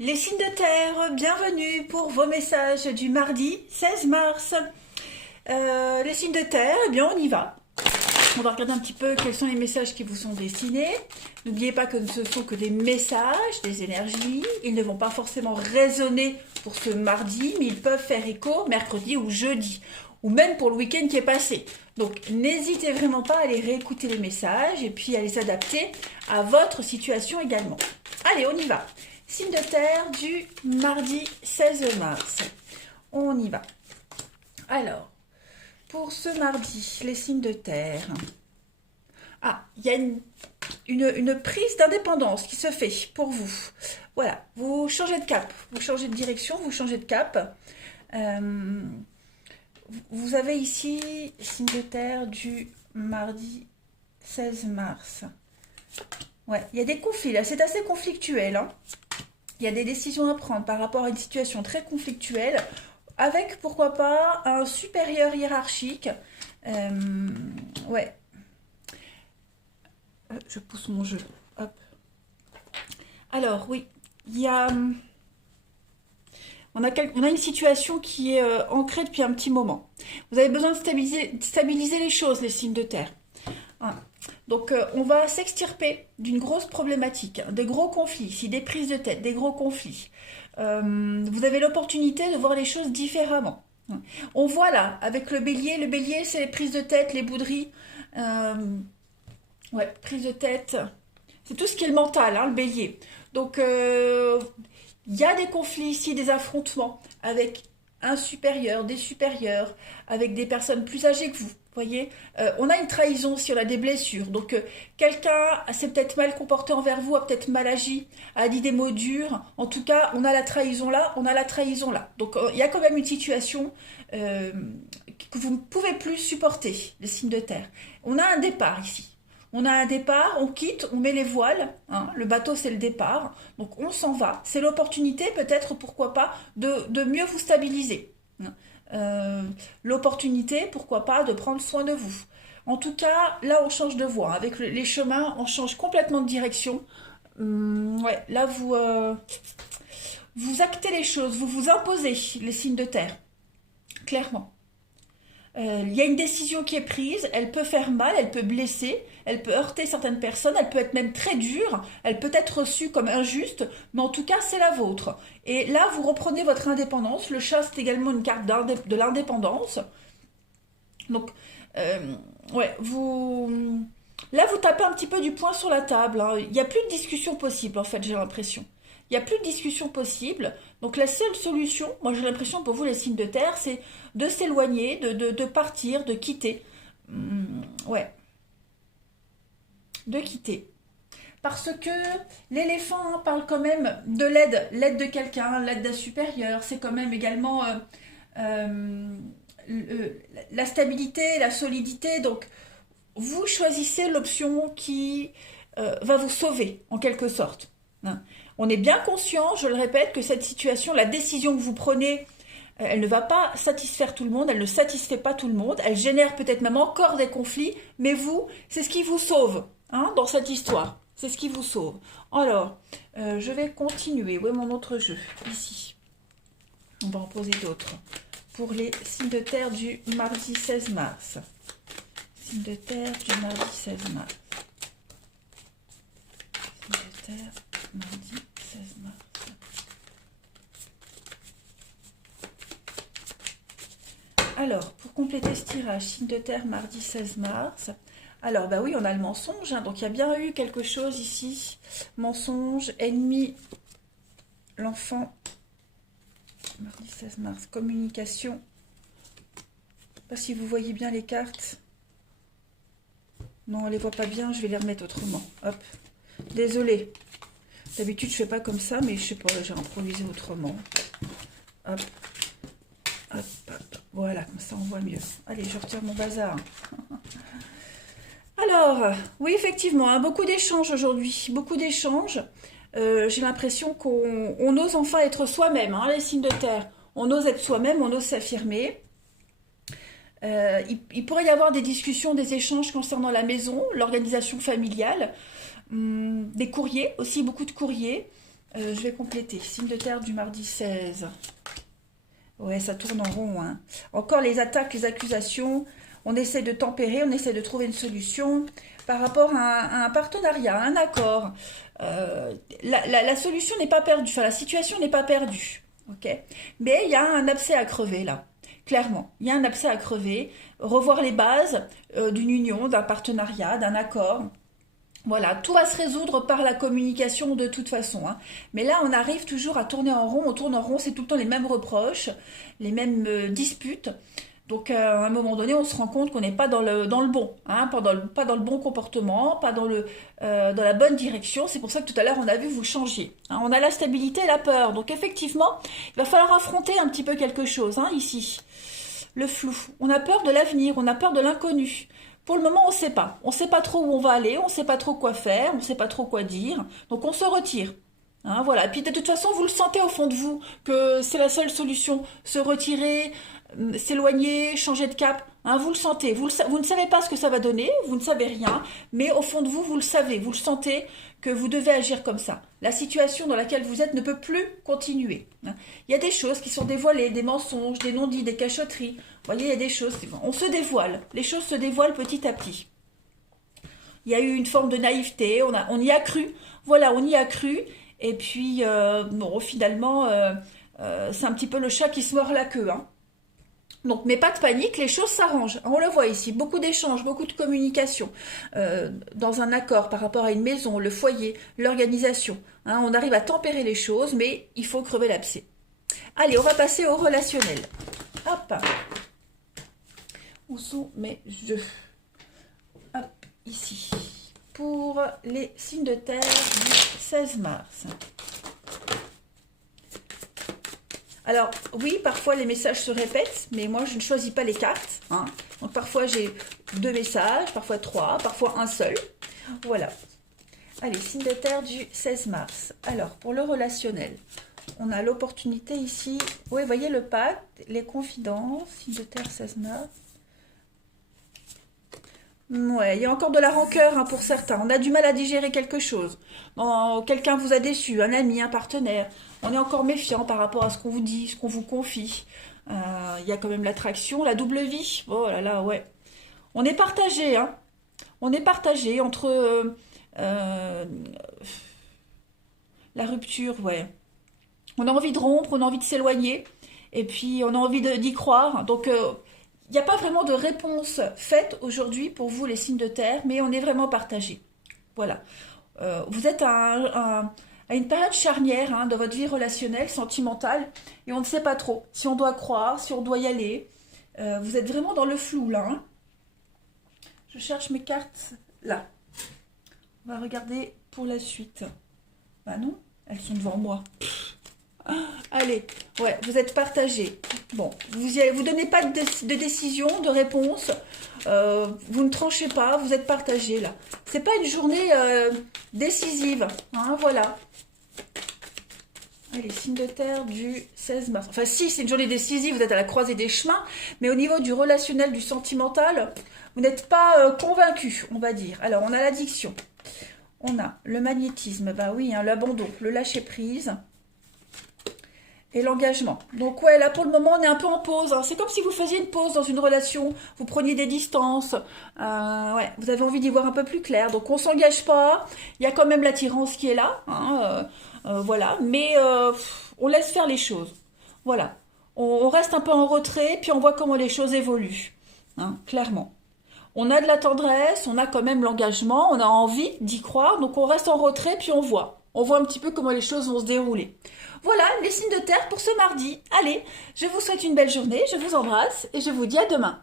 Les signes de terre, bienvenue pour vos messages du mardi 16 mars. Les signes de terre, eh bien on y va. On va regarder un petit peu quels sont les messages qui vous sont destinés. N'oubliez pas que ce sont que des messages, des énergies. Ils ne vont pas forcément résonner pour ce mardi, mais ils peuvent faire écho mercredi ou jeudi, ou même pour le week-end qui est passé. Donc n'hésitez vraiment pas à aller réécouter les messages et puis à les adapter à votre situation également. Allez, on y va. Signe de terre du mardi 16 mars. On y va. Alors, pour ce mardi, les signes de terre. Ah, il y a une prise d'indépendance qui se fait pour vous. Voilà, vous changez de cap, vous changez de direction, vous changez de cap. Vous avez ici, signe de terre du mardi 16 mars. Ouais, il y a des conflits là, c'est assez conflictuel, hein. Il y a des décisions à prendre par rapport à une situation très conflictuelle, avec pourquoi pas un supérieur hiérarchique. Ouais, je pousse mon jeu. Hop. Alors oui, il y a, on a une situation qui est ancrée depuis un petit moment. Vous avez besoin de stabiliser les choses, les signes de terre. Hein. Donc on va s'extirper d'une grosse problématique, des gros conflits, ici des prises de tête, des gros conflits. Vous avez l'opportunité de voir les choses différemment. On voit là, avec le bélier c'est les prises de tête, les bouderies. Ouais, prise de tête, c'est tout ce qui est le mental, hein, le bélier. Donc il y a des conflits ici, des affrontements avec un supérieur, des supérieurs, avec des personnes plus âgées que vous. Voyez, on a une trahison si on a des blessures. Donc quelqu'un s'est peut-être mal comporté envers vous, a peut-être mal agi, a dit des mots durs. En tout cas, on a la trahison là, on a la trahison là. Donc il y a quand même une situation que vous ne pouvez plus supporter, les signes de terre. On a un départ ici. On a un départ, on quitte, on met les voiles. Hein, le bateau, c'est le départ. Donc on s'en va. C'est l'opportunité, peut-être, pourquoi pas, de mieux vous stabiliser. L'opportunité, pourquoi pas, de prendre soin de vous. En tout cas, là, on change de voie. Avec les chemins, on change complètement de direction. Ouais, là, vous actez les choses, vous vous imposez les signes de terre, clairement. Il y a une décision qui est prise, elle peut faire mal, elle peut blesser, elle peut heurter certaines personnes, elle peut être même très dure, elle peut être reçue comme injuste, mais en tout cas c'est la vôtre. Et là vous reprenez votre indépendance, le chat c'est également une carte de l'indépendance. Donc euh, ouais, là vous tapez un petit peu du poing sur la table, hein. Il n'y a plus de discussion possible en fait, j'ai l'impression. Il n'y a plus de discussion possible. Donc la seule solution, moi j'ai l'impression pour vous les signes de terre, c'est de s'éloigner, de partir, de quitter. Ouais, de quitter. Parce que l'éléphant hein, parle quand même de l'aide de quelqu'un, l'aide d'un supérieur. C'est quand même également euh, la stabilité, la solidité. Donc vous choisissez l'option qui va vous sauver en quelque sorte. Hein. On est bien conscient, je le répète, que cette situation, la décision que vous prenez, elle ne va pas satisfaire tout le monde, elle ne satisfait pas tout le monde, elle génère peut-être même encore des conflits, mais vous, c'est ce qui vous sauve hein, dans cette histoire. C'est ce qui vous sauve. Alors, je vais continuer. Où est mon autre jeu? Ici. On va en poser d'autres. Pour les signes de terre du mardi 16 mars. Signes de terre du mardi 16 mars. Signes de terre, mardi 16 mars. Alors, pour compléter ce tirage, signe de terre, mardi 16 mars. Alors, bah oui, on a le mensonge, hein, donc il y a bien eu quelque chose ici. Mensonge, ennemi, l'enfant. Mardi 16 mars, communication. Je ne sais pas si vous voyez bien les cartes. Non, on ne les voit pas bien, je vais les remettre autrement. Hop. Désolée. D'habitude, je fais pas comme ça, mais je sais pas, j'ai improvisé autrement. Hop. Hop, hop. Voilà, comme ça on voit mieux. Allez, je retire mon bazar. Alors, oui, effectivement, hein, beaucoup d'échanges aujourd'hui. Beaucoup d'échanges. J'ai l'impression qu'on ose enfin être soi-même, hein, les signes de terre. On ose être soi-même, on ose s'affirmer. Il pourrait y avoir des discussions, des échanges concernant la maison, l'organisation familiale, des courriers, aussi beaucoup de courriers. Je vais compléter. Signe de terre du mardi 16. Ouais, ça tourne en rond. Hein. Encore les attaques, les accusations. On essaie de tempérer, on essaie de trouver une solution par rapport à un partenariat, à un accord. La solution n'est pas perdue, enfin la situation n'est pas perdue. Ok. Mais il y a un abcès à crever là. Clairement, il y a un abcès à crever. Revoir les bases d'une union, d'un partenariat, d'un accord. Voilà, tout va se résoudre par la communication de toute façon. Hein. Mais là, on arrive toujours à tourner en rond. On tourne en rond, c'est tout le temps les mêmes reproches, les mêmes disputes. Donc, à un moment donné, on se rend compte qu'on n'est pas dans le bon, hein, pas dans le bon comportement, pas dans la bonne direction. C'est pour ça que tout à l'heure, on a vu vous changer. Hein. On a la stabilité et la peur. Donc, effectivement, il va falloir affronter un petit peu quelque chose hein, ici. Le flou. On a peur de l'avenir, on a peur de l'inconnu. Pour le moment, on ne sait pas. On ne sait pas trop où on va aller, on ne sait pas trop quoi faire, on ne sait pas trop quoi dire. Donc on se retire. Hein, voilà. Et puis de toute façon, vous le sentez au fond de vous que c'est la seule solution. Se retirer, s'éloigner, changer de cap. Hein, vous le sentez. Vous ne savez pas ce que ça va donner, vous ne savez rien. Mais au fond de vous, vous le savez, vous le sentez que vous devez agir comme ça. La situation dans laquelle vous êtes ne peut plus continuer. Hein. Il y a des choses qui sont dévoilées, des mensonges, des non-dits, des cachotteries. Vous voyez, il y a des choses, on se dévoile. Les choses se dévoilent petit à petit. Il y a eu une forme de naïveté, on y a cru. Voilà, on y a cru. Et puis, bon, finalement, c'est un petit peu le chat qui se mord la queue. Hein. Donc, mais pas de panique, les choses s'arrangent. On le voit ici, beaucoup d'échanges, beaucoup de communication dans un accord par rapport à une maison, le foyer, l'organisation. Hein, on arrive à tempérer les choses, mais il faut crever l'abcès. Allez, on va passer au relationnel. Hop. Où sont mes jeux? Hop, ici. Pour les signes de terre du 16 mars. Alors, oui, parfois les messages se répètent, mais moi je ne choisis pas les cartes. Hein. Donc parfois j'ai 2 messages, parfois 3, parfois un seul. Voilà. Allez, signe de terre du 16 mars. Alors, pour le relationnel, on a l'opportunité ici. Oui, vous voyez le pacte, les confidences, signe de terre 16 mars. Ouais, il y a encore de la rancœur hein, pour certains. On a du mal à digérer quelque chose. Quelqu'un vous a déçu, un ami, un partenaire. On est encore méfiant par rapport à ce qu'on vous dit, ce qu'on vous confie. Il y a quand même l'attraction, la double vie. Oh là là, ouais. On est partagé, hein. On est partagé entre la rupture, ouais. On a envie de rompre, on a envie de s'éloigner. Et puis, on a envie d'y croire. Donc, il n'y a pas vraiment de réponse faite aujourd'hui pour vous, les signes de terre, mais on est vraiment partagés. Voilà. Vous êtes à une période charnière hein, de votre vie relationnelle, sentimentale, et on ne sait pas trop si on doit croire, si on doit y aller. Vous êtes vraiment dans le flou, là. Hein. Je cherche mes cartes, là. On va regarder pour la suite. Bah non, elles sont devant moi. Allez, ouais, vous êtes partagés. Bon, vous donnez pas de décision, de réponse. Vous ne tranchez pas, vous êtes partagés là. C'est pas une journée décisive. Hein, voilà. Allez, signe de terre du 16 mars. Enfin, si, c'est une journée décisive, vous êtes à la croisée des chemins. Mais au niveau du relationnel, du sentimental, vous n'êtes pas convaincu, on va dire. Alors, on a l'addiction. On a le magnétisme, bah oui, hein, l'abandon, le lâcher-prise. Et l'engagement. Donc ouais, là pour le moment, on est un peu en pause. Hein. C'est comme si vous faisiez une pause dans une relation, vous preniez des distances. Ouais, vous avez envie d'y voir un peu plus clair. Donc on s'engage pas. Il y a quand même l'attirance qui est là. Hein, voilà. Mais on laisse faire les choses. Voilà. On reste un peu en retrait, puis on voit comment les choses évoluent. Hein, clairement. On a de la tendresse, on a quand même l'engagement, on a envie d'y croire. Donc on reste en retrait, puis on voit. On voit un petit peu comment les choses vont se dérouler. Voilà les signes de terre pour ce mardi. Allez, je vous souhaite une belle journée, je vous embrasse et je vous dis à demain.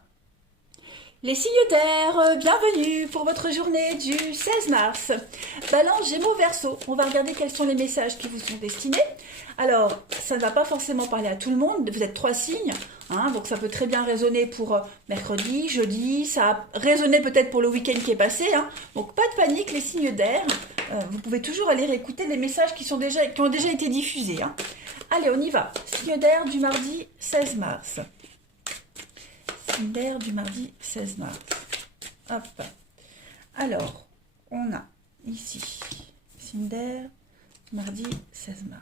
Les signes de terre, bienvenue pour votre journée du 16 mars. Balance, Gémeaux, Verseau. On va regarder quels sont les messages qui vous sont destinés. Alors, ça ne va pas forcément parler à tout le monde. Vous êtes 3 signes, hein, donc ça peut très bien résonner pour mercredi, jeudi. Ça a résonné peut-être pour le week-end qui est passé. Hein. Donc, pas de panique, les signes d'air. Vous pouvez toujours aller réécouter les messages qui ont déjà été diffusés. Hein. Allez, on y va. Signe d'air du mardi 16 mars. Signe d'air du mardi 16 mars. Hop. Alors, on a ici signe d'air Mardi 16 mars.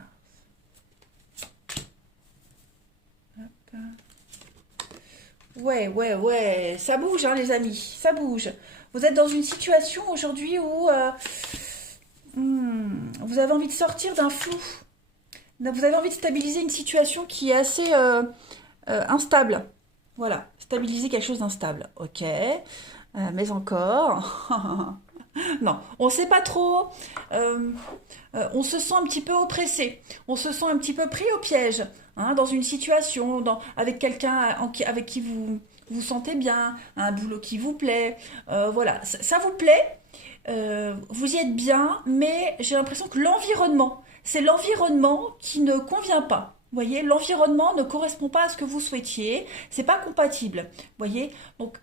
Hop. Ouais, ça bouge, hein, les amis, ça bouge. Vous êtes dans une situation aujourd'hui où vous avez envie de sortir d'un flou. Vous avez envie de stabiliser une situation qui est assez instable. Voilà, stabiliser quelque chose d'instable. Ok, mais encore. Non, on ne sait pas trop. On se sent un petit peu oppressé. On se sent un petit peu pris au piège, hein, dans une situation, avec quelqu'un avec qui vous vous sentez bien, un boulot qui vous plaît. Voilà, ça vous plaît. Vous y êtes bien, mais j'ai l'impression que c'est l'environnement qui ne convient pas. Vous voyez, l'environnement ne correspond pas à ce que vous souhaitiez. C'est pas compatible. Vous voyez, donc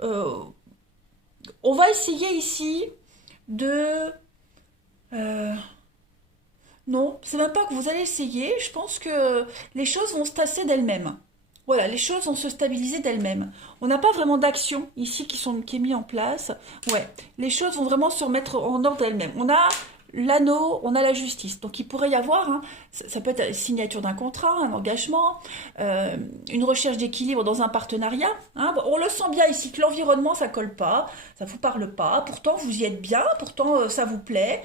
euh, on va essayer ici de... euh, non, c'est même pas que vous allez essayer. Je pense que les choses vont se tasser d'elles-mêmes. Voilà, les choses vont se stabiliser d'elles-mêmes. On n'a pas vraiment d'action ici qui est mis en place. Ouais, les choses vont vraiment se remettre en ordre d'elles-mêmes. On a l'anneau, on a la justice. Donc il pourrait y avoir, hein, ça peut être la signature d'un contrat, un engagement, une recherche d'équilibre dans un partenariat. Hein. Bon, on le sent bien ici que l'environnement, ça colle pas, ça vous parle pas. Pourtant, vous y êtes bien, pourtant, ça vous plaît.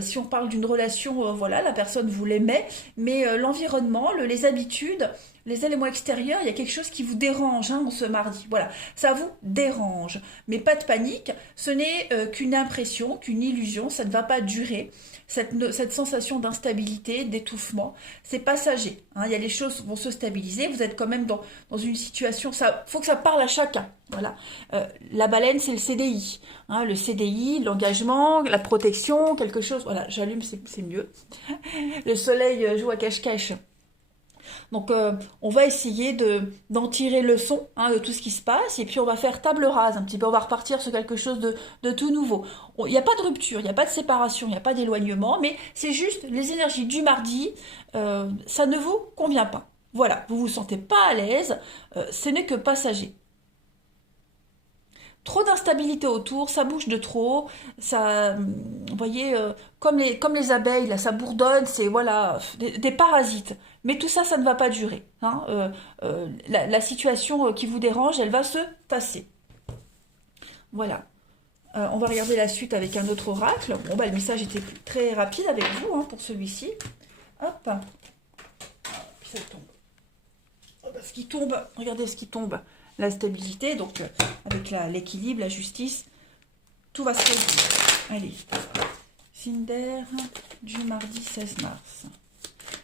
Si on parle d'une relation, voilà, la personne vous l'aimait, mais l'environnement, les habitudes, les éléments extérieurs, il y a quelque chose qui vous dérange, hein, ce mardi. Voilà, ça vous dérange. Mais pas de panique, ce n'est qu'une impression, qu'une illusion, ça ne va pas durer. Cette sensation d'instabilité, d'étouffement, c'est passager. Hein, il y a les choses vont se stabiliser, vous êtes quand même dans une situation, ça faut que ça parle à chacun. Voilà. La baleine, c'est le CDI. Hein, le CDI, l'engagement, la protection, quelque chose. Voilà, j'allume, c'est mieux. Le soleil joue à cache-cache. Donc on va essayer d'en tirer leçon, hein, de tout ce qui se passe et puis on va faire table rase un petit peu, on va repartir sur quelque chose de tout nouveau. Il n'y a pas de rupture, il n'y a pas de séparation, il n'y a pas d'éloignement, mais c'est juste les énergies du mardi, ça ne vous convient pas. Voilà, vous vous sentez pas à l'aise, ce n'est que passager. Trop d'instabilité autour, ça bouge de trop, ça, vous voyez, comme les abeilles, là, ça bourdonne, c'est voilà, des parasites. Mais tout ça, ça ne va pas durer. Hein. La situation qui vous dérange, elle va se tasser. Voilà. On va regarder la suite avec un autre oracle. Bon, bah, le message était très rapide avec vous, hein, pour celui-ci. Hop. Ça tombe. Oh, bah, ce qui tombe, regardez ce qui tombe. La stabilité, donc avec l'équilibre, la justice, tout va se résoudre. Allez, signe d'air du mardi 16 mars.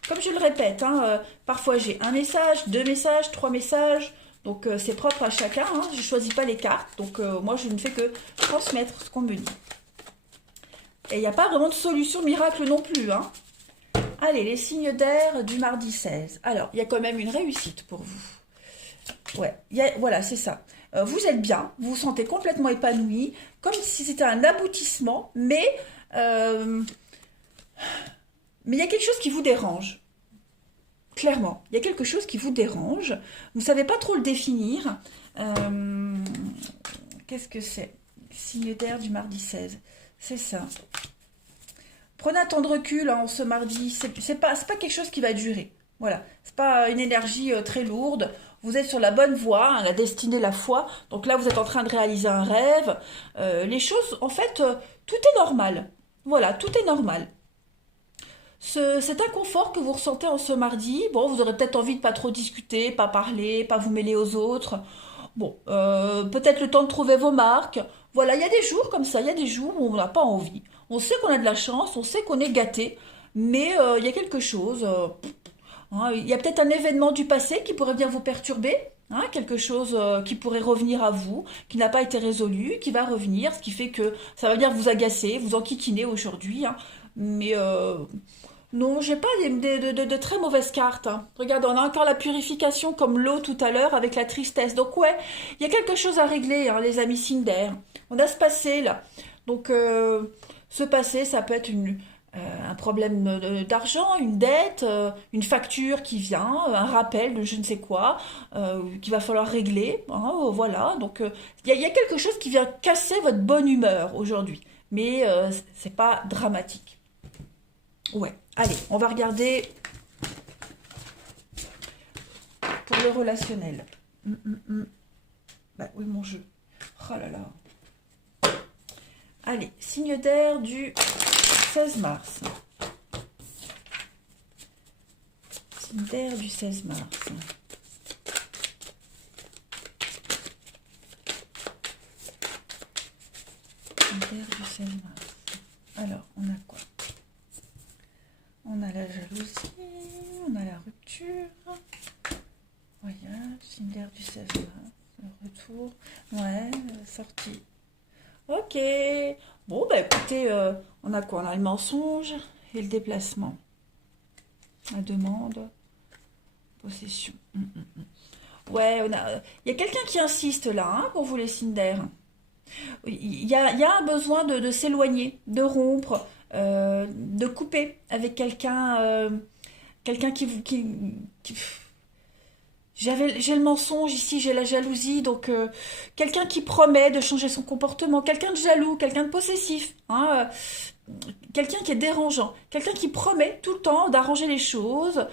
Comme je le répète, hein, parfois j'ai un message, deux messages, trois messages, donc c'est propre à chacun, hein, je ne choisis pas les cartes, donc moi je ne fais que transmettre ce qu'on me dit. Et il n'y a pas vraiment de solution miracle non plus. Hein. Allez, les signes d'air du mardi 16. Alors, il y a quand même une réussite pour vous. Ouais, voilà, c'est ça. Vous êtes bien, vous vous sentez complètement épanoui, comme si c'était un aboutissement, mais il y a quelque chose qui vous dérange. Clairement, il y a quelque chose qui vous dérange. Vous ne savez pas trop le définir. Qu'est-ce que c'est? Signe d'air du mardi 16. C'est ça. Prenez un temps de recul, hein, ce mardi. C'est pas quelque chose qui va durer. Voilà. C'est pas une énergie très lourde. Vous êtes sur la bonne voie, hein, la destinée, la foi. Donc là, vous êtes en train de réaliser un rêve. Les choses, en fait, tout est normal. Voilà, tout est normal. Cet inconfort que vous ressentez en ce mardi, bon, vous aurez peut-être envie de pas trop discuter, pas parler, pas vous mêler aux autres. Bon, peut-être le temps de trouver vos marques. Voilà, il y a des jours comme ça, il y a des jours où on n'a pas envie. On sait qu'on a de la chance, on sait qu'on est gâté, mais il y a quelque chose. Hein, il y a peut-être un événement du passé qui pourrait venir vous perturber, hein, quelque chose qui pourrait revenir à vous, qui n'a pas été résolu, qui va revenir, ce qui fait que ça va venir vous agacer, vous enquiquiner aujourd'hui. Hein. Mais non, j'ai pas de très mauvaises cartes. Hein. Regardez, on a encore la purification comme l'eau tout à l'heure avec la tristesse. Donc ouais, il y a quelque chose à régler, hein, les amis Cinder. On a ce passé là. Donc ce passé, ça peut être un problème d'argent, une dette, une facture qui vient, un rappel de je ne sais quoi, qu'il va falloir régler. Hein, voilà, donc il y a quelque chose qui vient casser votre bonne humeur aujourd'hui. Mais c'est pas dramatique. Ouais, allez, on va regarder pour le relationnel. Bah oui, mon jeu. Oh là là. Allez, signe d'air du 16 mars. Signe d'air du 16 mars. Signe d'air du 16 mars. Alors, on a quoi? On a la jalousie, on a la rupture. Voyage, signe d'air du 16 mars. Le retour. Ouais, sortie. Ok. Bon, bah écoutez, on a quoi? On a le mensonge et le déplacement. La demande. Possession. Ouais, il y a quelqu'un qui insiste là, hein, pour vous les signes d'air. Il y a un besoin de s'éloigner, de rompre, de couper avec quelqu'un, quelqu'un qui- j'ai le mensonge ici, j'ai la jalousie, donc quelqu'un qui promet de changer son comportement, quelqu'un de jaloux, quelqu'un de possessif, hein, quelqu'un qui est dérangeant, quelqu'un qui promet tout le temps d'arranger les choses,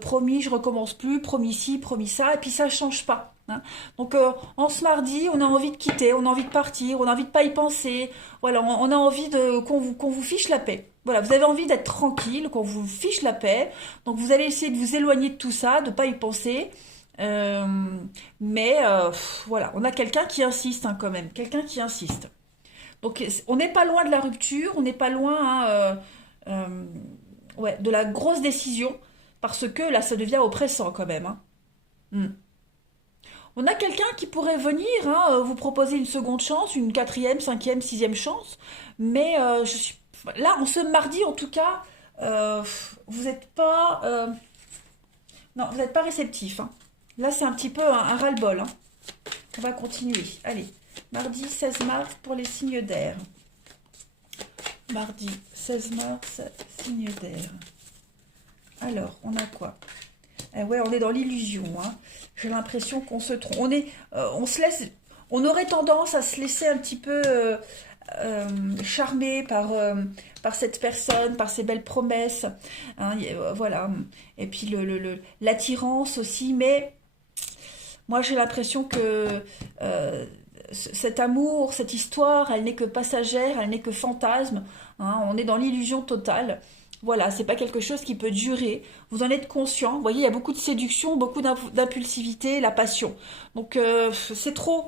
promis je recommence plus, promis ci, promis ça, et puis ça change pas. Hein. Donc en ce mardi, on a envie de quitter, on a envie de partir, on a envie de pas y penser, voilà, on a envie de qu'on vous fiche la paix. Voilà, vous avez envie d'être tranquille, qu'on vous fiche la paix, donc vous allez essayer de vous éloigner de tout ça, de pas y penser. Euh, voilà, on a quelqu'un qui insiste hein, quand même, quelqu'un qui insiste. Donc on n'est pas loin de la rupture, on n'est pas loin hein, euh, ouais, de la grosse décision, parce que là ça devient oppressant quand même. Hein. Hmm. On a quelqu'un qui pourrait venir hein, vous proposer une seconde chance, une quatrième, cinquième, sixième chance, mais je suis là en ce mardi en tout cas, euh, vous n'êtes pas non, vous n'êtes pas réceptif. Hein. Là c'est un petit peu un ras-le-bol. Hein. On va continuer. Allez, mardi 16 mars pour les signes d'air. Mardi 16 mars, signe d'air. Alors, on a quoi? Ouais, on est dans l'illusion. Hein. J'ai l'impression qu'on se trompe. On se laisse, on aurait tendance à se laisser un petit peu charmer par cette personne, par ses belles promesses. Hein, voilà. Et puis l'attirance aussi. Mais moi, j'ai l'impression que cet amour, cette histoire, elle n'est que passagère, elle n'est que fantasme. Hein, on est dans l'illusion totale. Voilà, c'est pas quelque chose qui peut durer. Vous en êtes conscient. Vous voyez, il y a beaucoup de séduction, beaucoup d'impulsivité, la passion. Donc c'est trop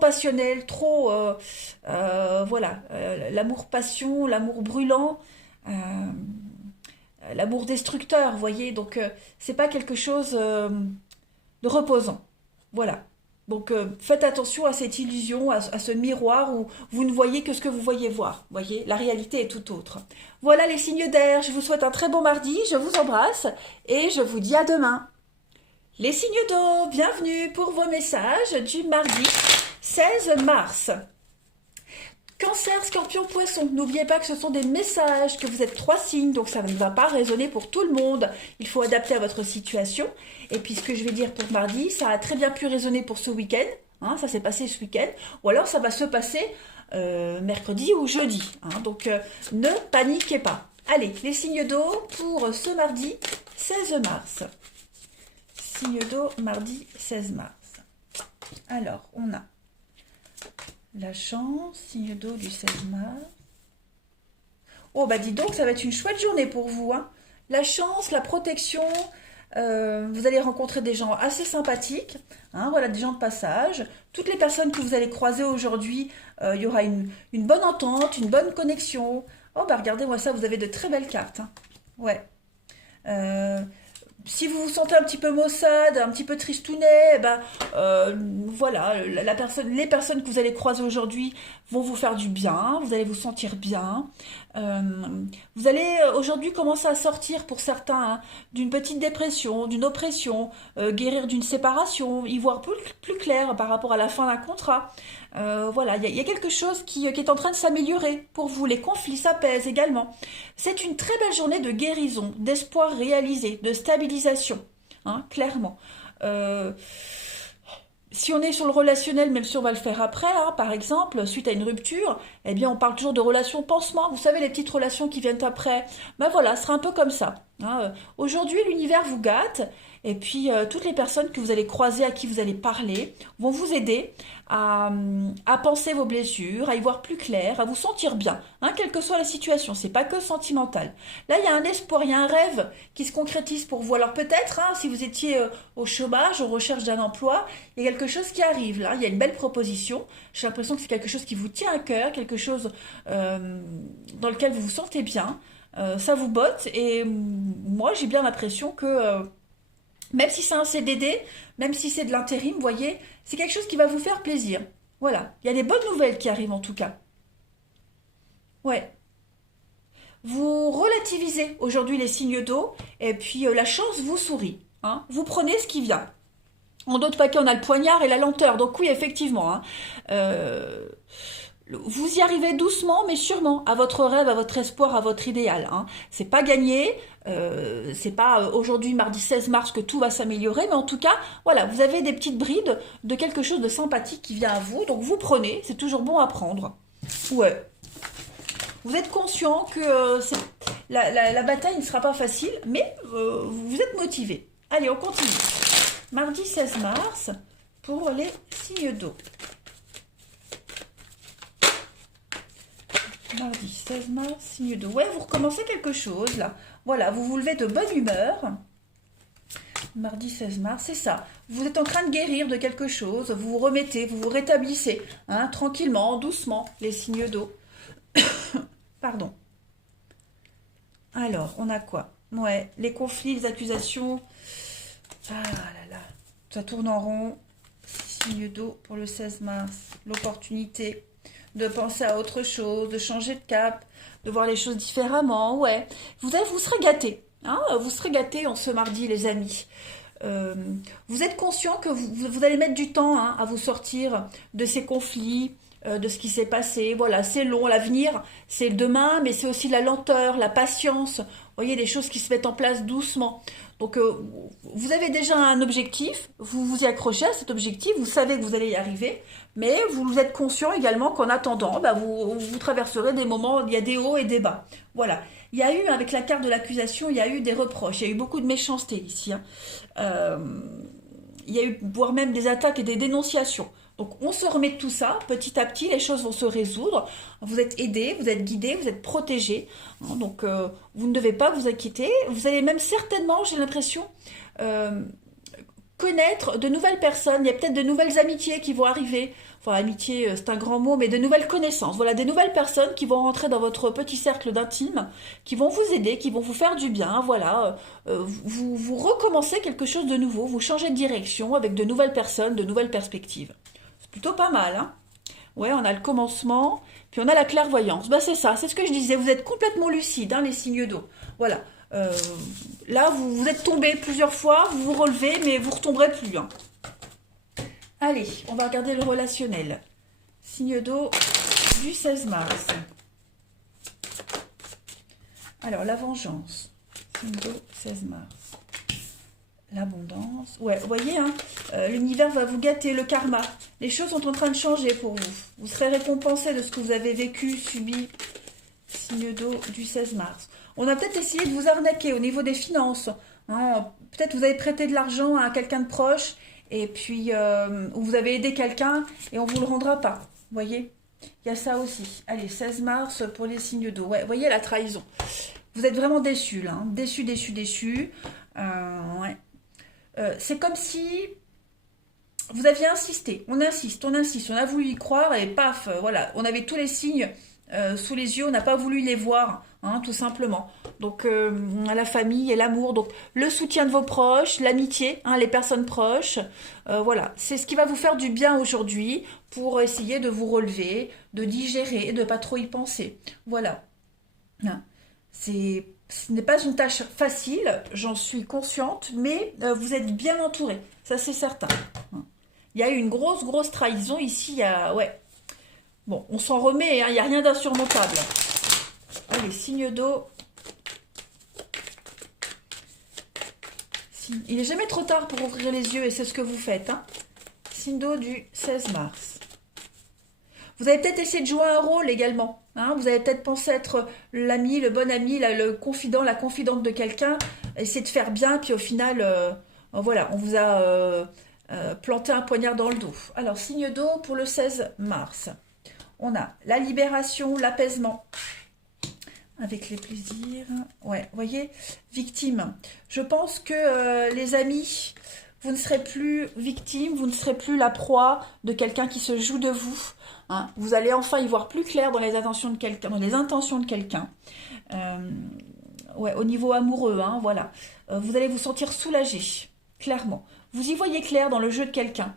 passionnel, trop voilà, l'amour-passion, l'amour brûlant, euh, l'amour destructeur. Vous voyez, donc c'est pas quelque chose de reposant. Voilà. Donc faites attention à cette illusion, à ce miroir où vous ne voyez que ce que vous voyez voir. Vous voyez, la réalité est tout autre. Voilà les signes d'air. Je vous souhaite un très bon mardi. Je vous embrasse et je vous dis à demain. Les signes d'eau, bienvenue pour vos messages du mardi 16 mars. Cancer, Scorpion, Poisson, n'oubliez pas que ce sont des messages, que vous êtes 3 signes, donc ça ne va pas résonner pour tout le monde. Il faut adapter à votre situation. Et puis ce que je vais dire pour mardi, ça a très bien pu résonner pour ce week-end. Hein, ça s'est passé ce week-end. Ou alors ça va se passer mercredi ou jeudi. Hein, donc ne paniquez pas. Allez, les signes d'eau pour ce mardi 16 mars. Signe d'eau, mardi 16 mars. Alors, on a la chance, signe d'eau du 16 mars. Oh, bah dis donc, ça va être une chouette journée pour vous. Hein. La chance, la protection, vous allez rencontrer des gens assez sympathiques, hein, voilà, des gens de passage. Toutes les personnes que vous allez croiser aujourd'hui, il y aura une bonne entente, une bonne connexion. Oh, bah regardez-moi ça, vous avez de très belles cartes. Hein. Ouais. Euh, si vous vous sentez un petit peu maussade, un petit peu tristounet, eh ben, voilà, les personnes que vous allez croiser aujourd'hui vont vous faire du bien, vous allez vous sentir bien. Euh, vous allez aujourd'hui commencer à sortir pour certains hein, d'une petite dépression, d'une oppression, guérir d'une séparation, y voir plus clair par rapport à la fin d'un contrat. Voilà, il y a quelque chose qui est en train de s'améliorer pour vous. Les conflits s'apaisent également. C'est une très belle journée de guérison, d'espoir réalisé, de stabilisation, hein, clairement. Si on est sur le relationnel, même si on va le faire après, hein, par exemple, suite à une rupture, eh bien on parle toujours de relations pansement. Vous savez, les petites relations qui viennent après. Ben voilà, ce sera un peu comme ça. Hein. Aujourd'hui, l'univers vous gâte. Et puis, toutes les personnes que vous allez croiser, à qui vous allez parler, vont vous aider à penser vos blessures, à y voir plus clair, à vous sentir bien, hein, quelle que soit la situation. C'est pas que sentimental. Là, il y a un espoir, il y a un rêve qui se concrétise pour vous. Alors peut-être, hein, si vous étiez au chômage, en recherche d'un emploi, il y a quelque chose qui arrive là. Il y a une belle proposition. J'ai l'impression que c'est quelque chose qui vous tient à cœur, quelque chose dans lequel vous vous sentez bien. Ça vous botte. Et moi, j'ai bien l'impression que même si c'est un CDD, même si c'est de l'intérim, vous voyez, c'est quelque chose qui va vous faire plaisir. Voilà. Il y a des bonnes nouvelles qui arrivent en tout cas. Ouais. Vous relativisez aujourd'hui les signes d'eau et puis la chance vous sourit. Hein. Vous prenez ce qui vient. En d'autres paquets, on a le poignard et la lenteur. Donc oui, effectivement. Hein. Vous y arrivez doucement, mais sûrement, à votre rêve, à votre espoir, à votre idéal. Hein. C'est pas gagné. C'est pas aujourd'hui, mardi 16 mars, que tout va s'améliorer. Mais en tout cas, voilà, vous avez des petites brides de quelque chose de sympathique qui vient à vous. Donc vous prenez. C'est toujours bon à prendre. Ouais. Vous êtes conscient que la bataille ne sera pas facile, mais vous êtes motivé. Allez, on continue. Mardi 16 mars pour les signes d'eau. Mardi 16 mars, signe d'eau. Ouais, vous recommencez quelque chose là. Voilà, vous vous levez de bonne humeur. Mardi 16 mars, c'est ça. Vous êtes en train de guérir de quelque chose. Vous vous remettez, vous vous rétablissez. Hein, tranquillement, doucement, les signes d'eau. Pardon. Alors, on a quoi? Ouais, les conflits, les accusations. Ah là là, ça tourne en rond. Signe d'eau pour le 16 mars. L'opportunité de penser à autre chose, de changer de cap, de voir les choses différemment. Ouais, vous serez gâtés. Hein, vous serez gâtés en ce mardi, les amis. Vous êtes conscient que vous allez mettre du temps hein, à vous sortir de ces conflits, de ce qui s'est passé. Voilà, c'est long. L'avenir, c'est le demain, mais c'est aussi la lenteur, la patience. Vous voyez, des choses qui se mettent en place doucement. Donc, vous avez déjà un objectif, vous vous y accrochez à cet objectif, vous savez que vous allez y arriver, mais vous êtes conscient également qu'en attendant, bah, vous traverserez des moments, il y a des hauts et des bas. Voilà. Il y a eu, avec la carte de l'accusation, il y a eu des reproches, il y a eu beaucoup de méchanceté ici. Hein. Il y a eu, voire même des attaques et des dénonciations. Donc on se remet de tout ça, petit à petit les choses vont se résoudre, vous êtes aidé, vous êtes guidé, vous êtes protégé, donc vous ne devez pas vous inquiéter, vous allez même certainement, j'ai l'impression, connaître de nouvelles personnes, il y a peut-être de nouvelles amitiés qui vont arriver, enfin amitié c'est un grand mot, mais de nouvelles connaissances, voilà, des nouvelles personnes qui vont rentrer dans votre petit cercle d'intime, qui vont vous aider, qui vont vous faire du bien, voilà, vous recommencez quelque chose de nouveau, vous changez de direction avec de nouvelles personnes, de nouvelles perspectives. Plutôt pas mal, hein. Ouais, on a le commencement, puis on a la clairvoyance. Bah c'est ça, c'est ce que je disais, vous êtes complètement lucide, hein, les signes d'eau. Voilà. Là, vous êtes tombé plusieurs fois, vous vous relevez, mais vous ne retomberez plus. Hein. Allez, on va regarder le relationnel. Signe d'eau du 16 mars. Alors, la vengeance. Signe d'eau, 16 mars. L'abondance. Ouais, vous voyez, hein, l'univers va vous gâter, le karma. Les choses sont en train de changer pour vous. Vous serez récompensé de ce que vous avez vécu, subi. Signe d'eau du 16 mars. On a peut-être essayé de vous arnaquer au niveau des finances. Hein. Peut-être vous avez prêté de l'argent à quelqu'un de proche et puis vous avez aidé quelqu'un et on ne vous le rendra pas. Vous voyez, il y a ça aussi. Allez, 16 mars pour les signes d'eau. Ouais, vous voyez la trahison. Vous êtes vraiment déçus là. Hein. Déçus, déçus, déçus. Ouais. C'est comme si vous aviez insisté. On insiste, on insiste. On a voulu y croire et paf, voilà. On avait tous les signes sous les yeux. On n'a pas voulu les voir, hein, tout simplement. Donc, la famille et l'amour. Donc, le soutien de vos proches, l'amitié, hein, les personnes proches. Voilà. C'est ce qui va vous faire du bien aujourd'hui pour essayer de vous relever, de digérer, de ne pas trop y penser. Voilà. Hein. Ce n'est pas une tâche facile, j'en suis consciente, mais vous êtes bien entouré, ça c'est certain. Il y a eu une grosse, grosse trahison ici, il y a... Ouais. Bon, on s'en remet, hein, il n'y a rien d'insurmontable. Allez, signe d'eau. Il n'est jamais trop tard pour ouvrir les yeux et c'est ce que vous faites. Hein. signe d'eau du 16 mars. Vous avez peut-être essayé de jouer un rôle également. Hein, vous avez peut-être pensé être l'ami, le bon ami, le confident, la confidente de quelqu'un, essayer de faire bien, puis au final, voilà, on vous a planté un poignard dans le dos. Alors, signe d'eau pour le 16 mars. On a la libération, l'apaisement. Avec les plaisirs. Ouais, vous voyez, victime. Je pense que les amis, vous ne serez plus victime, vous ne serez plus la proie de quelqu'un qui se joue de vous. Hein. Vous allez enfin y voir plus clair dans les intentions de quelqu'un, ouais, au niveau amoureux, hein, voilà. Vous allez vous sentir soulagé, clairement. Vous y voyez clair dans le jeu de quelqu'un.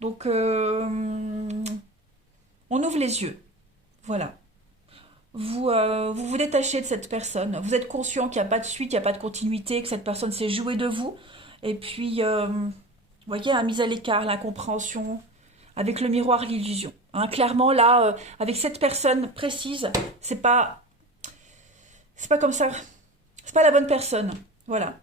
Donc, on ouvre les yeux. Voilà. Vous détachez de cette personne. Vous êtes conscient qu'il n'y a pas de suite, il n'y a pas de continuité, que cette personne s'est jouée de vous. Et puis, vous voyez, la mise à l'écart, l'incompréhension, avec le miroir, l'illusion. Hein, clairement, là, avec cette personne précise, c'est pas comme ça. C'est pas la bonne personne. Voilà.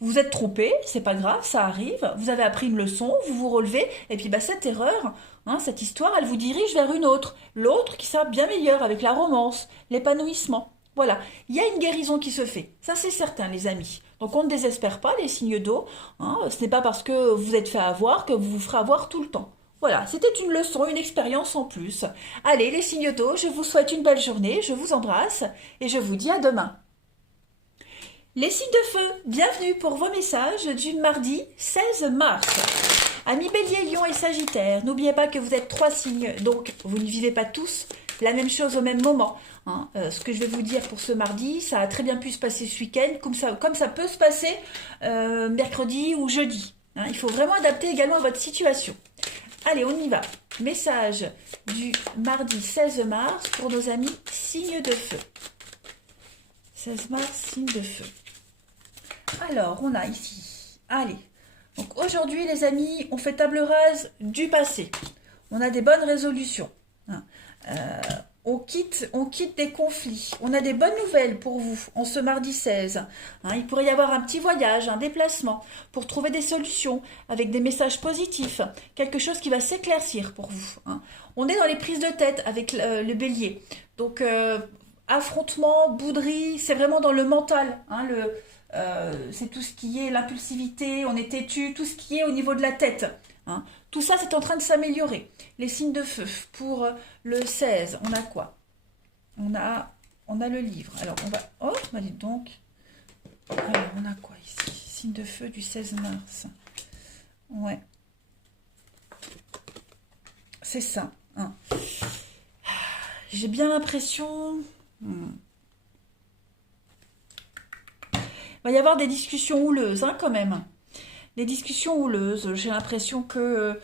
Vous vous êtes trompé, c'est pas grave, ça arrive. Vous avez appris une leçon, vous vous relevez, et puis bah, cette erreur, hein, cette histoire, elle vous dirige vers une autre. L'autre qui sera bien meilleure avec la romance, l'épanouissement. Voilà, il y a une guérison qui se fait. Ça, c'est certain, les amis. Donc, on ne désespère pas, les signes d'eau. Hein, ce n'est pas parce que vous êtes fait avoir que vous vous ferez avoir tout le temps. Voilà, c'était une leçon, une expérience en plus. Allez, les signes d'eau, je vous souhaite une belle journée, je vous embrasse, et je vous dis à demain. Les signes de feu, bienvenue pour vos messages du mardi 16 mars. Amis Bélier, Lion et Sagittaire, n'oubliez pas que vous êtes 3 signes, donc vous ne vivez pas tous la même chose au même moment. Hein. Ce que je vais vous dire pour ce mardi, ça a très bien pu se passer ce week-end, comme ça peut se passer mercredi ou jeudi. Hein. Il faut vraiment adapter également à votre situation. Allez, on y va. Message du mardi 16 mars pour nos amis signes de feu. 16 mars, signe de feu. Alors, on a ici, allez, donc aujourd'hui les amis, on fait table rase du passé, on a des bonnes résolutions, hein. On quitte des conflits, on a des bonnes nouvelles pour vous en ce mardi 16, hein. Il pourrait y avoir un petit voyage, un déplacement pour trouver des solutions avec des messages positifs, quelque chose qui va s'éclaircir pour vous, hein. On est dans les prises de tête avec le bélier, donc affrontement, bouderie, c'est vraiment dans le mental, hein, c'est tout ce qui est l'impulsivité, on est têtu, tout ce qui est au niveau de la tête. Hein. Tout ça, c'est en train de s'améliorer. Les signes de feu, pour le 16, on a quoi? On a le livre. Alors, on va... Oh, bah dites donc. Alors, on a quoi ici? Signe de feu du 16 mars. Ouais. C'est ça. Hein. J'ai bien l'impression... Il va y avoir des discussions houleuses, hein, quand même. Des discussions houleuses. J'ai l'impression que...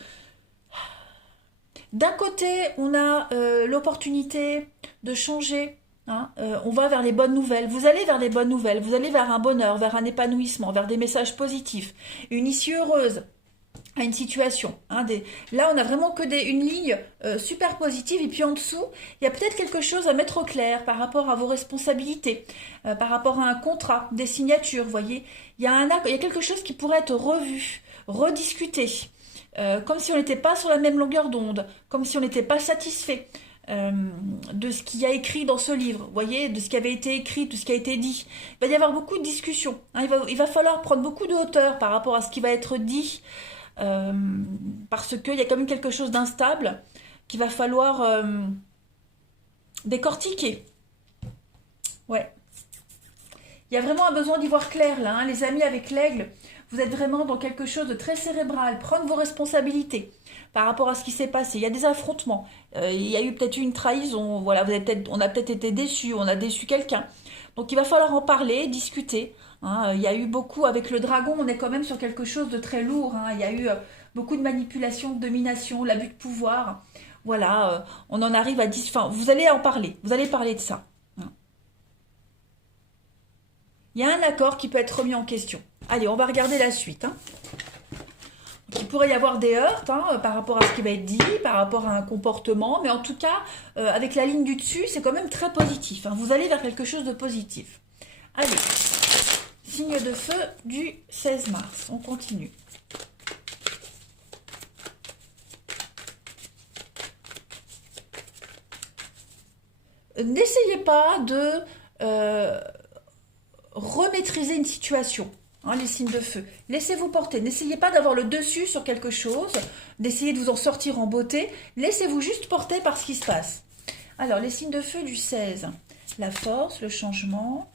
d'un côté, on a l'opportunité de changer. Hein, on va vers les bonnes nouvelles. Vous allez vers les bonnes nouvelles. Vous allez vers un bonheur, vers un épanouissement, vers des messages positifs. Une issue heureuse à une situation. Hein, là, on a vraiment que une ligne super positive. Et puis en dessous, il y a peut-être quelque chose à mettre au clair par rapport à vos responsabilités, par rapport à un contrat, des signatures. Vous voyez, il y a quelque chose qui pourrait être revu, rediscuté, comme si on n'était pas sur la même longueur d'onde, comme si on n'était pas satisfait de ce qu'il y a écrit dans ce livre, vous voyez, de ce qui avait été écrit, de ce qui a été dit. Il va y avoir beaucoup de discussions. Hein, il va falloir prendre beaucoup de hauteur par rapport à ce qui va être dit. Parce qu'il y a quand même quelque chose d'instable qu'il va falloir décortiquer. Ouais. Il y a vraiment un besoin d'y voir clair là, hein. Les amis avec l'aigle, vous êtes vraiment dans quelque chose de très cérébral. Prendre vos responsabilités par rapport à ce qui s'est passé. Il y a des affrontements. Il y a eu peut-être une trahison. Voilà, on a peut-être été déçus, on a déçu quelqu'un. Donc il va falloir en parler, discuter. Hein, il y a eu beaucoup, avec le dragon, on est quand même sur quelque chose de très lourd. Hein, il y a eu beaucoup de manipulation, de domination, l'abus de pouvoir. Voilà, on en arrive à... Enfin, vous allez en parler, vous allez parler de ça. Hein. Il y a un accord qui peut être remis en question. Allez, on va regarder la suite. Hein. Donc, il pourrait y avoir des heurts par rapport à ce qui va être dit, par rapport à un comportement, mais en tout cas, avec la ligne du dessus, c'est quand même très positif. Hein. Vous allez vers quelque chose de positif. Allez. Signe de feu du 16 mars. On continue. n'essayez pas de remaîtriser une situation. Hein, les signes de feu. Laissez-vous porter. N'essayez pas d'avoir le dessus sur quelque chose, d'essayer de vous en sortir en beauté. Laissez-vous juste porter par ce qui se passe. Alors, les signes de feu du 16. La force, le changement.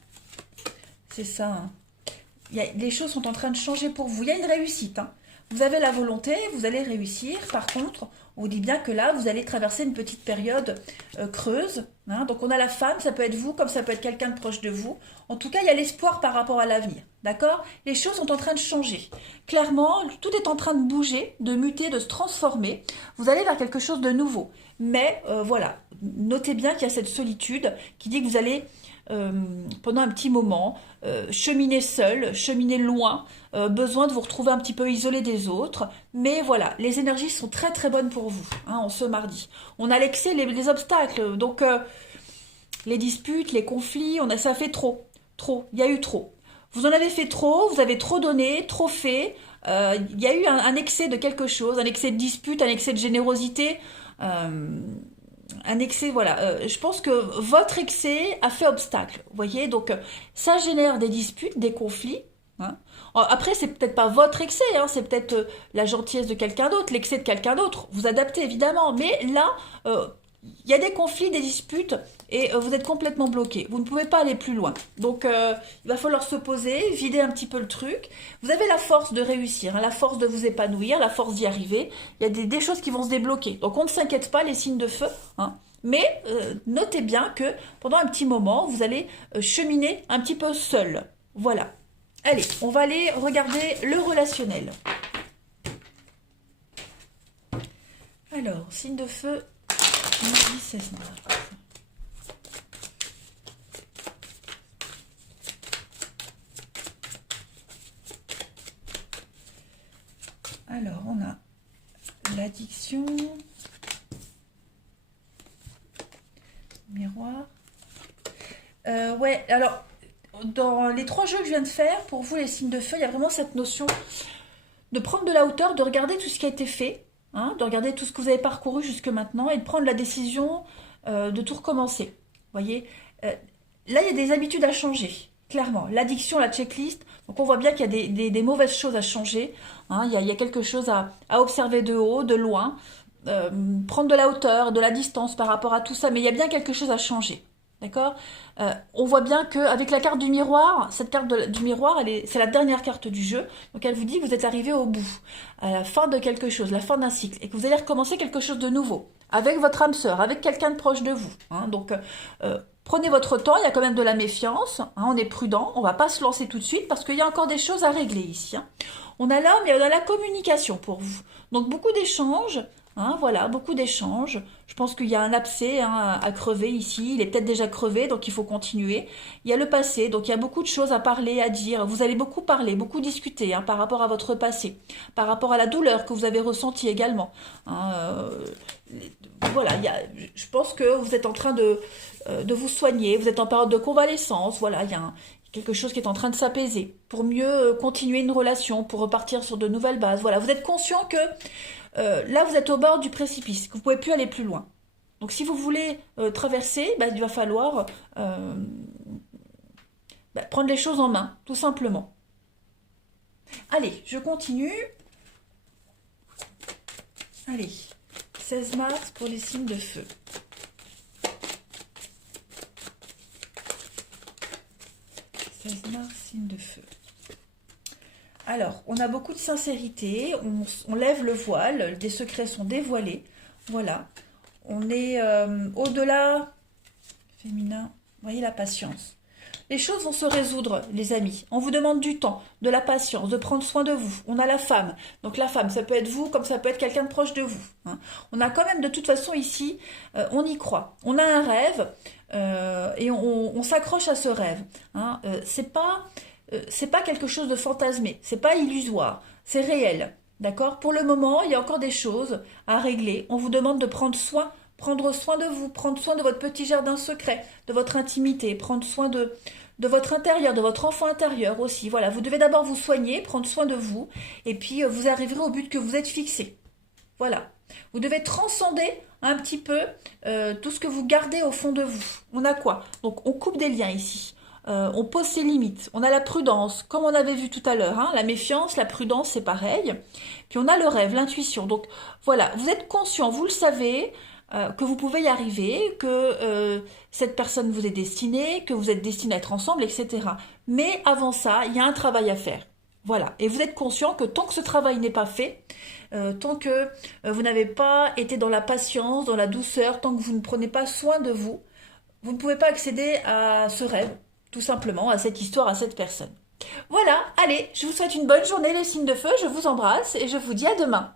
C'est ça. Hein. Les choses sont en train de changer pour vous. Il y a une réussite. Hein. Vous avez la volonté, vous allez réussir. Par contre, on vous dit bien que là, vous allez traverser une petite période creuse. Hein. Donc, on a la femme, ça peut être vous, comme ça peut être quelqu'un de proche de vous. En tout cas, il y a l'espoir par rapport à l'avenir. D'accord? Les choses sont en train de changer. Clairement, tout est en train de bouger, de muter, de se transformer. Vous allez vers quelque chose de nouveau. Mais voilà, notez bien qu'il y a cette solitude qui dit que vous allez, pendant un petit moment, cheminer seul, cheminer loin, besoin de vous retrouver un petit peu isolé des autres. Mais voilà, les énergies sont très très bonnes pour vous, hein, en ce mardi. On a l'excès, les obstacles, donc les disputes, les conflits, ça fait trop, il y a eu trop. Vous en avez fait trop, vous avez trop donné, trop fait. Il y a eu un excès de quelque chose, un excès de dispute, un excès de générosité, un excès, voilà. Je pense que votre excès a fait obstacle, vous voyez. Donc, ça génère des disputes, des conflits. Hein. Après, c'est peut-être pas votre excès, hein, c'est peut-être la gentillesse de quelqu'un d'autre, l'excès de quelqu'un d'autre. Vous adaptez, évidemment. Mais là, il y a des conflits, des disputes, et vous êtes complètement bloqué. Vous ne pouvez pas aller plus loin. Donc, il va falloir se poser, vider un petit peu le truc. Vous avez la force de réussir, hein, la force de vous épanouir, la force d'y arriver. Il y a des choses qui vont se débloquer. Donc, on ne s'inquiète pas, les signes de feu. Hein. Mais notez bien que pendant un petit moment, vous allez cheminer un petit peu seul. Voilà. Allez, on va aller regarder le relationnel. Alors, signe de feu, mardi 16 mars. Alors, on a l'addiction, miroir. Ouais, alors, dans les 3 jeux que je viens de faire, pour vous, les signes de feu, il y a vraiment cette notion de prendre de la hauteur, de regarder tout ce qui a été fait, hein, de regarder tout ce que vous avez parcouru jusque maintenant et de prendre la décision de tout recommencer. Vous voyez, là, il y a des habitudes à changer, clairement. L'addiction, la checklist, donc on voit bien qu'il y a des mauvaises choses à changer. Hein, il y a quelque chose à observer de haut, de loin, prendre de la hauteur, de la distance par rapport à tout ça, mais il y a bien quelque chose à changer. D'accord? On voit bien qu'avec la carte du miroir, cette carte du miroir, c'est la dernière carte du jeu. Donc elle vous dit que vous êtes arrivé au bout, à la fin de quelque chose, la fin d'un cycle, et que vous allez recommencer quelque chose de nouveau, avec votre âme sœur, avec quelqu'un de proche de vous. Hein. Donc prenez votre temps, il y a quand même de la méfiance, hein, on est prudent, on ne va pas se lancer tout de suite, parce qu'il y a encore des choses à régler ici. Hein. On a l'homme et on a la communication pour vous. Donc beaucoup d'échanges. Hein, voilà, beaucoup d'échanges. Je pense qu'il y a un abcès, hein, à crever ici. Il est peut-être déjà crevé, donc il faut continuer. Il y a le passé, donc il y a beaucoup de choses à parler, à dire. Vous allez beaucoup parler, beaucoup discuter, hein, par rapport à votre passé, par rapport à la douleur que vous avez ressentie également. Hein, voilà, je pense que vous êtes en train de vous soigner. Vous êtes en période de convalescence. Voilà, il y a quelque chose qui est en train de s'apaiser pour mieux continuer une relation, pour repartir sur de nouvelles bases. Voilà, vous êtes conscient que là, vous êtes au bord du précipice, que vous ne pouvez plus aller plus loin. Donc, si vous voulez traverser, il va falloir prendre les choses en main, tout simplement. Allez, je continue. Allez, 16 mars pour les signes de feu. Mars, signe de feu. Alors, on a beaucoup de sincérité, on lève le voile, des secrets sont dévoilés, voilà. On est au-delà, féminin, vous voyez la patience. Les choses vont se résoudre, les amis. On vous demande du temps, de la patience, de prendre soin de vous. On a la femme, donc la femme, ça peut être vous comme ça peut être quelqu'un de proche de vous. Hein. On a quand même de toute façon ici, on y croit. On a un rêve et on s'accroche à ce rêve. Hein. C'est pas quelque chose de fantasmé, c'est pas illusoire, c'est réel, d'accord? Pour le moment, il y a encore des choses à régler. On vous demande de prendre soin de vous, prendre soin de votre petit jardin secret, de votre intimité, prendre soin de votre intérieur, de votre enfant intérieur aussi. Voilà, vous devez d'abord vous soigner, prendre soin de vous, et puis vous arriverez au but que vous êtes fixé. Voilà. Vous devez transcender un petit peu tout ce que vous gardez au fond de vous. On a quoi? Donc on coupe des liens ici. On pose ses limites. On a la prudence, comme on avait vu tout à l'heure. Hein, la méfiance, la prudence, c'est pareil. Puis on a le rêve, l'intuition. Donc voilà, vous êtes conscient, vous le savez, que vous pouvez y arriver, que cette personne vous est destinée, que vous êtes destinés à être ensemble, etc. Mais avant ça, il y a un travail à faire. Voilà. Et vous êtes conscient que tant que ce travail n'est pas fait, tant que vous n'avez pas été dans la patience, dans la douceur, tant que vous ne prenez pas soin de vous, vous ne pouvez pas accéder à ce rêve, tout simplement, à cette histoire, à cette personne. Voilà, allez, je vous souhaite une bonne journée les signes de feu, je vous embrasse et je vous dis à demain.